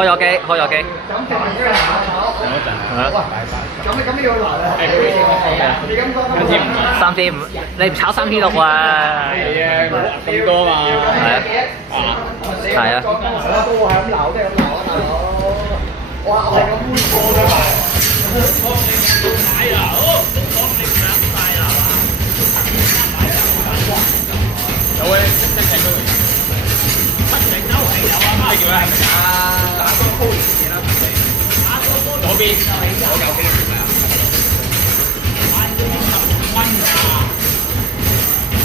開咗機，開咗機。咁要來啊！你咁講3T5，你唔炒3T6啊？係啊，咁多嘛。係啊。都係咁鬧，都係咁鬧啊，大佬！哇！我係咁污過㗎嘛！有嘅，即係都咩叫啊？係咪啊？打個高年嘅啦，左邊我有幾多啊？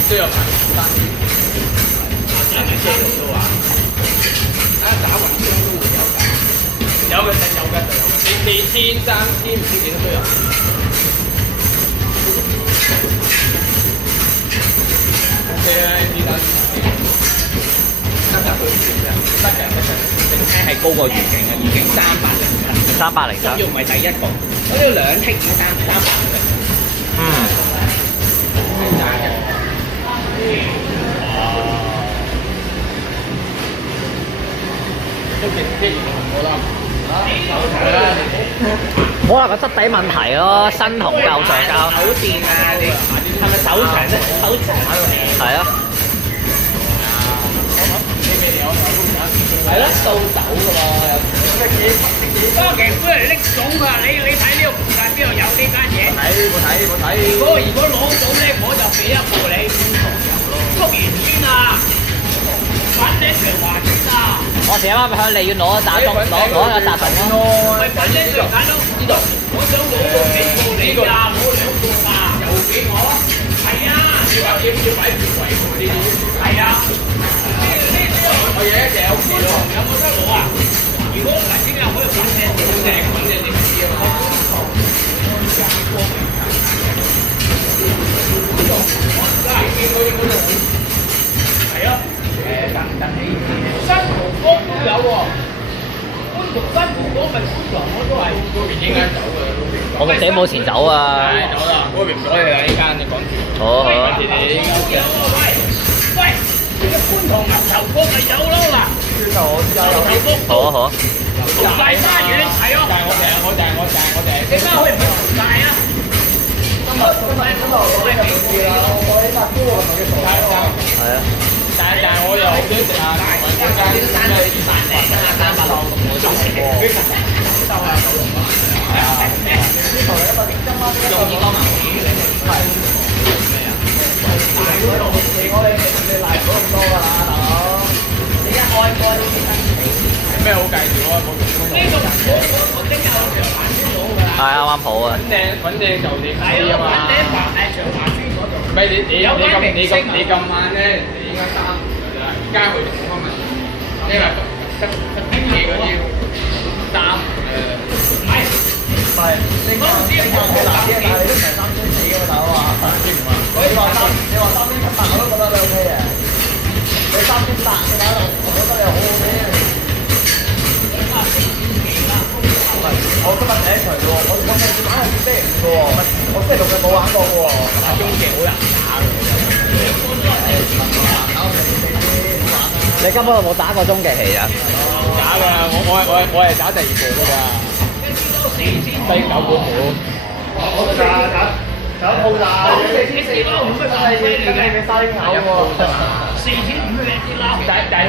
都有排單啲，係咪車度都話？打橫都會有㗎，有嘅就有嘅就有嘅，你天生天唔知幾多都有。OK 啦，呢單得㗎，佢得㗎，整車係高過預警嘅，預警380㗎380咋？仲要唔係第一個，咁要2剔已經380。係渣嘅。都幾唔好啦。可能個質地問題咯，新紅舊橡膠。手電啊，你係咪手長咧？手長係啊。係咯，掃走㗎喎。科技官嚟拎種啊！你睇呢個附近邊度有呢間嘢？冇睇。如果攞到咧，我就俾一部你福元先啊！揾呢條環先啊！我前一晚咪向利園攞一打鐘，攞一個殺蟲咯。咪揾呢條揀咯，呢度。我想攞個幾個你啊，攞2個啊，又俾我。係啊，要擺住櫃嗰啲。係啊。我嘢一隻有事咯，有冇得攞啊？如果唔係，聽日可以揾你啲唔知啊嘛。係啊，等起新蒲崗都有喎，觀塘新蒲崗咪觀塘我都係嗰邊應該走嘅，我哋冇錢走啊！走啦，嗰邊唔可以啦，呢間你講住。好。喂，呢個觀塘牛頭角咪有咯嗱，牛頭角好啊好啊。大花園係咯。但係我哋。點解可以唔去大啊？今日係啊。但係我又好想食下雲吞間咩300零啊300浪咁我中意喎。收下九龍啊！係啊。中意多埋魚嚟食。係。咩啊？你賴唔到咁多㗎啦，大佬。你一開呢啲係咩好介紹啊？呢度我聽日我長華村攞㗎啦。係啱啱好啊。粉嶺就你知啊嘛。粉嶺係長華村嗰度。唔係你咁晚咧，你應該3㗎啦。而家去就冇乜問題。因為天氣嗰啲3唔係。你嗰陣時我嗱啲但係你都成3千幾㗎嘛，大佬啊！3千5啊！你話3700我都覺得你 OK 嘅。你3800嘅話，我覺得你好 OK 嘅。我今日第一場喎，我上次玩係星期5嘅喎，我星期6日冇玩過嘅喎。中期好難打嘅。你根本就冇打過中期期啊？打㗎，我係打第2部㗎咋。第9部冇。我打鋪打，4,400，唔係真係要你俾沙丁牛喎。4,500隻撈。